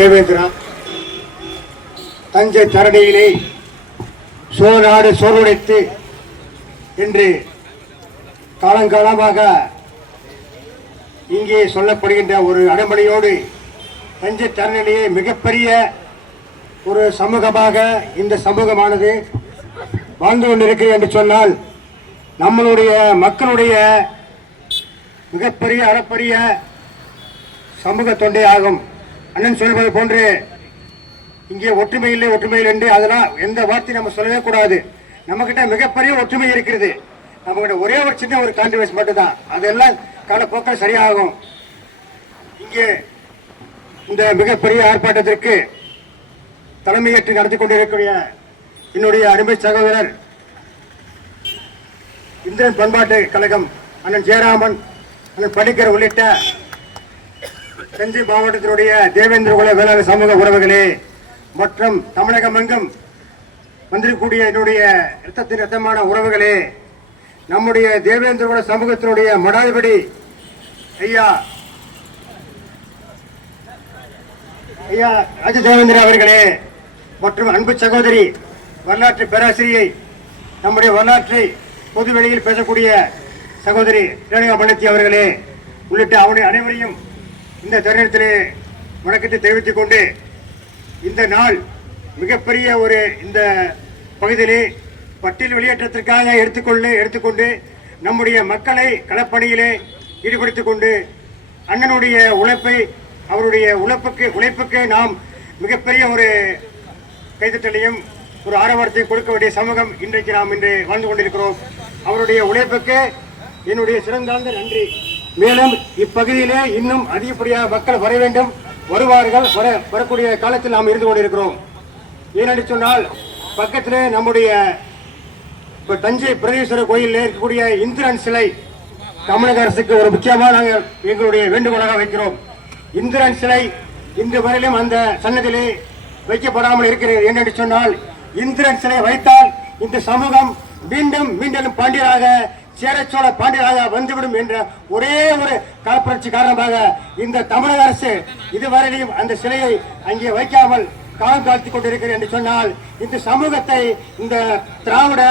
தேவேந்திரா தஞ்சை தரணியிலே சோழநாடு சோர்வடைத்து என்று காலங்காலமாக இங்கே சொல்லப்படுகின்ற ஒரு அடமொழியோடு தஞ்சை தரணியிலேயே மிகப்பெரிய ஒரு சமூகமாக இந்த சமூகமானது வாழ்ந்து கொண்டிருக்கிறது என்று சொன்னால் நம்மளுடைய மக்களுடைய மிகப்பெரிய அளப்பரிய சமூக தொண்டை ஆகும். அண்ணன் சொல்வது போன்று இங்கே ஒற்றுமையில்லை ஒற்றுமையில் என்று அதெல்லாம் எந்த வார்த்தையும் நம்ம சொல்லவே கூடாது. நம்ம கிட்ட மிகப்பெரிய ஒற்றுமை இருக்கிறது. நம்ம கிட்ட ஒரே ஒரு சின்ன ஒரு கான்ட்ரிபியூஷன் மட்டும்தான், அதெல்லாம் காலப்போக்கில் சரியாகும். இங்கே இந்த மிகப்பெரிய ஆர்ப்பாட்டத்திற்கு தலைமையேற்று நடத்தி கொண்டிருக்கிற என்னுடைய அருமை சகோதரர் இந்திரன் பண்பாட்டு கழகம் அண்ணன் ஜெயராமன், அண்ணன் படிக்கர் உள்ளிட்ட தஞ்சை மாவட்டத்தினுடைய தேவேந்திர குல வேளாண் சமூக உறவுகளே மற்றும் தமிழகம் எங்கும் வந்திருக்கக்கூடிய என்னுடைய இரத்தத்தின் இரத்தமான உறவுகளே, நம்முடைய தேவேந்திர குல சமூகத்தினுடைய மடாதிபதி ஐயா ராஜ தேவேந்திர அவர்களே மற்றும் அன்பு சகோதரி வரலாற்று பேராசிரியை, நம்முடைய வரலாற்றை பொதுவெளியில் பேசக்கூடிய சகோதரி ரேணுகா மல்லத்தி அவர்களே உள்ளிட்ட அவருடைய அனைவரையும் இந்த தருணத்திலே வணக்கத்தை தெரிவித்துக் கொண்டு, இந்த நாள் மிகப்பெரிய ஒரு இந்த பகுதியிலே பட்டியல் வெளியேற்றத்திற்காக எடுத்துக்கொண்டு நம்முடைய மக்களை களப்பணியிலே ஈடுபடுத்திக் கொண்டு அண்ணனுடைய உழைப்பை அவருடைய உழைப்புக்கு நாம் மிகப்பெரிய ஒரு கைதட்டலையும் ஒரு ஆரவாரத்தை கொடுக்க வேண்டிய சமூகம் இன்றைக்கு நாம் இன்று வாழ்ந்து கொண்டிருக்கிறோம். அவருடைய உழைப்புக்கு என்னுடைய சிறந்தாழ்ந்த நன்றி. மேலும் இப்பகுதியிலே இன்னும் அதிகப்படியாக மக்கள் வர வேண்டும், வருவார்கள். வரக்கூடிய காலத்தில் நாம் இருந்து கொண்டிருக்கிறோம். ஏனென்று சொன்னால் பக்கத்திலே நம்முடைய தஞ்சை பிரதீஸ்வரர் கோயிலில் இருக்கக்கூடிய இந்திரன் சிலை தமிழக அரசுக்கு ஒரு முக்கியமாக நாங்கள் எங்களுடைய வேண்டுகோளாக வைக்கிறோம். இந்திரன் சிலை இன்று வரையிலும் அந்த சன்னதியிலே வைக்கப்படாமல் இருக்கிறது. ஏனென்று சொன்னால் இந்திரன் சிலை வைத்தால் இந்த சமூகம் மீண்டும் மீண்டும் பாண்டியராக சேரச்சோழ பாண்டியராக வந்துவிடும் என்ற ஒரே ஒரு காழ்ப்புணர்ச்சி காரணமாக இந்த தமிழக அரசு இதுவரையிலும் அந்த சிலையை அங்கே வைக்காமல் காலம் தாழ்த்திக் கொண்டிருக்கிறது என்று சொன்னால் இந்த சமூகத்தை இந்த திராவிட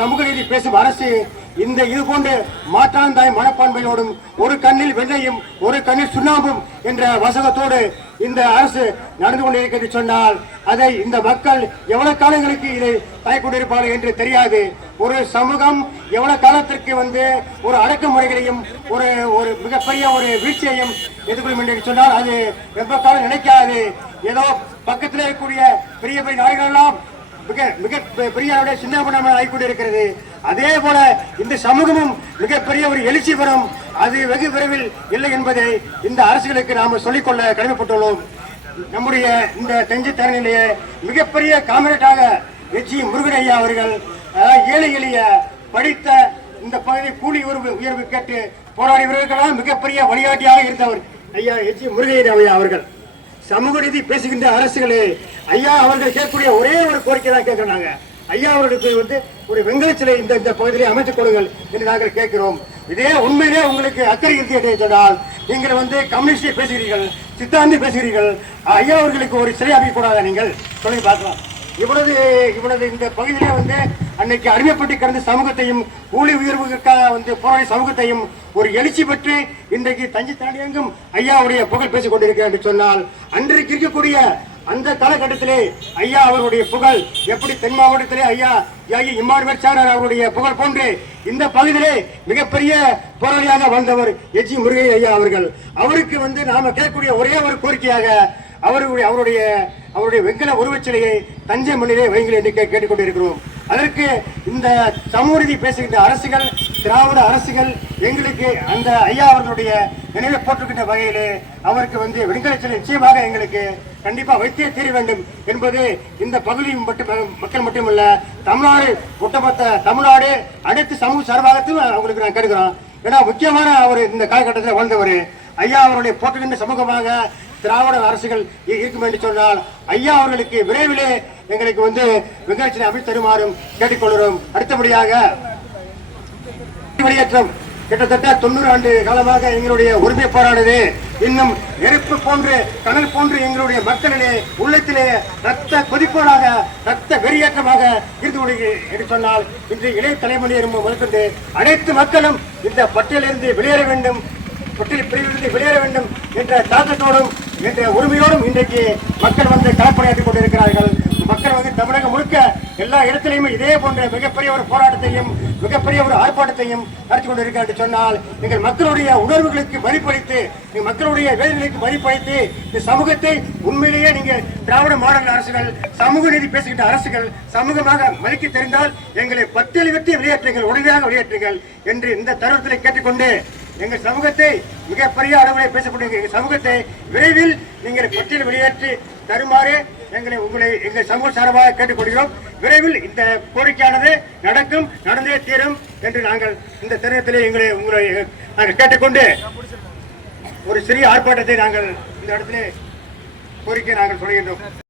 சமூக நீதி பேசும் அரசு இந்த இது போன்று மாற்றாந்தாய் மனப்பான்மையோடும் ஒரு கண்ணில் வெண்ணையும் ஒரு கண்ணில் சுண்ணாம்பும் என்ற வசகத்தோடு இந்த அரசு நடந்து கொண்டிருக்கிறது சொன்னால் அதை இந்த மக்கள் எவ்வளவு காலங்களுக்கு இதை தாய்கொண்டிருப்பார்கள் என்று தெரியாது. ஒரு சமூகம் எவ்வளவு காலத்திற்கு ஒரு அடக்குமுறைகளையும் ஒரு ஒரு மிகப்பெரிய ஒரு வீழ்ச்சியையும் எதிர்கொள்ளும் என்று சொன்னால் அது ரொம்ப காலம் நினைக்காது. ஏதோ பக்கத்தில் இருக்கக்கூடிய பெரிய பெரிய நாடுகள் எல்லாம் மிக பெரிய சின்ன ஆகிக்கொண்டிருக்கிறது. அதே போல இந்த சமூகமும் மிகப்பெரிய ஒரு எழுச்சி பெறும், அது வெகு விரைவில் இல்லை என்பதை இந்த அரசுகளுக்கு நாம் சொல்லிக்கொள்ள கடமைப்பட்டுள்ளோம். நம்முடைய இந்த தஞ்சை தரணிலேயே மிகப்பெரிய காமரேட்டாக எச்சி முருகன் ஐயா அவர்கள் ஏழை எளிய படித்த இந்த பகுதி கூலி உயர்வு கேட்டு போராடியவர்களால் மிகப்பெரிய வழிகாட்டியாக இருந்தவர் ஐயா எச்சி முருகையன் ஐயா அவர்கள். சமூக நீதி பேசுகின்ற அரசுகளே, ஐயா அவர்கள் கேட்கக்கூடிய ஒரே ஒரு கோரிக்கை தான் கேட்கிறாங்க. ஐயா அவர்களுக்கு ஒரு வெங்கல சிலை இந்த பகுதியிலே அமைத்துக் கொடுங்கள் என்று நாங்கள் கேட்கிறோம். இதே உண்மையிலே உங்களுக்கு அக்கறை இருக்கு சொன்னால் நீங்கள் கம்யூனிஸ்டை பேசுகிறீர்கள், சித்தாந்தி பேசுகிறீர்கள், ஐயா அவர்களுக்கு ஒரு சிலை அமைக்க கூடாத நீங்கள் சொல்லி பார்க்கலாம். இவ்வளவு இந்த பகுதியிலே அன்னைக்கு அடிமைப்பட்டு கிடந்த சமூகத்தையும் கூலி உயர்வுக்காக போராடி சமூகத்தையும் ஒரு எழுச்சி பெற்று இன்றைக்கு தஞ்சை தாண்டி எங்கும் ஐயாவுடைய புகழ் பேசிக் கொண்டிருக்கிறார் என்று சொன்னால் அன்றைக்கு இருக்கக்கூடிய அந்த காலகட்டத்திலே ஐயா அவருடைய புகழ் எப்படி தென் மாவட்டத்திலே ஐயா இம்மானுவேல் சாரார் அவருடைய புகழ் போன்று இந்த பகுதியிலே மிகப்பெரிய போராளியாக வந்தவர் எச்சி முருகையன் ஐயா அவர்கள். அவருக்கு நாம கேட்கக்கூடிய ஒரே ஒரு கோரிக்கையாக அவருடைய வெங்கல உருவச்சிலையை தஞ்சை மண்ணிலே வைங்கள் என்று கேட்டுக்கொண்டிருக்கிறோம். அதற்கு இந்த சமூக நீதி பேசுகின்ற அரசுகள், திராவிட அரசுகள் எங்களுக்கு அந்த ஐயா அவர்களுடைய நினைவை போட்டுக்கின்ற வகையிலே அவருக்கு வெங்கல சிலை நிச்சயமாக எங்களுக்கு கண்டிப்பா வைத்தே தீர வேண்டும் என்பது இந்த பகுதி மக்கள் மட்டுமல்ல, தமிழ்நாடு ஒட்டுமொத்த தமிழ்நாடு அனைத்து சமூக சார்பாகத்தையும் அவங்களுக்கு நான் கேட்கிறோம். ஏன்னா முக்கியமான அவர் இந்த காலகட்டத்தில் வாழ்ந்தவர் ஐயா அவருடைய போட்டுகின்ற சமூகமாக திராவிட அரசுகள் இருக்கும் என்று சொன்னால் ஐயா அவர்களுக்கு விரைவிலே எங்களுக்கு வெங்கடாச்சலம் அமைத்து தருமாறும் கேட்டுக்கொள்கிறோம். அடுத்தபடியாக வெளியேற்றம் கிட்டத்தட்ட 90 ஆண்டு காலமாக எங்களுடைய உரிமை போராடுது. இன்னும் நெருப்பு போன்று கனல் போன்று எங்களுடைய மக்களிலே உள்ளத்திலே ரத்த கொதிப்போராக ரத்த வெறியேற்றமாக இருந்து கொண்டு என்று சொன்னால் இன்று இளைய தலைமுறையினர் முதற்கொண்டு அனைத்து மக்களும் இந்த பட்டியலிருந்து வெளியேற வேண்டும், பட்டியல் பிரிவிலிருந்து வெளியேற வேண்டும் என்ற தாக்கத்தோடும் என்ற உரிமையோடும் இன்றைக்கு மக்கள் வந்து களப்பணியாற்றிக் கொண்டிருக்கிறார்கள். மக்கள் வந்து தமிழகம் முழுக்க எல்லா இடத்திலையும் இதே போன்ற மிகப்பெரிய ஒரு போராட்டத்தையும் மிகப்பெரிய ஒரு ஆர்ப்பாட்டத்தையும் நடத்தி கொண்டிருக்கிறார் என்று சொன்னால் நீங்கள் மக்களுடைய உணர்வுகளுக்கு மதிப்பளித்து மக்களுடைய வேதனைக்கு மதிப்பளித்து இந்த சமூகத்தை உண்மையிலேயே நீங்கள் திராவிட மாடல் அரசுகள் சமூக நீதி பேசுகின்ற அரசுகள் சமூகமாக மதிக்க தெரிந்தால் எங்களை பட்டியலை விட்டு வெளியேற்றுங்கள், உடனடியாக வெளியேற்றுங்கள் என்று இந்த தருணத்தில் கேட்டுக்கொண்டு எங்கள் சமூகத்தை மிகப்பெரிய அளவில் பேசக்கூடிய எங்கள் சமூகத்தை விரைவில் நீங்கள் பட்டியல் வெளியேற்றி தருமாறு எங்கள் சமூக சார்பாக கேட்டுக்கொள்கிறோம். விரைவில் இந்த கோரிக்கையானது நடக்கும், நடந்தே தீரும் என்று நாங்கள் இந்த தருணத்திலே உங்களை நாங்கள் கேட்டுக்கொண்டு ஒரு சிறிய ஆர்ப்பாட்டத்தை நாங்கள் இந்த இடத்திலே கோரிக்கை நாங்கள் சொல்கின்றோம்.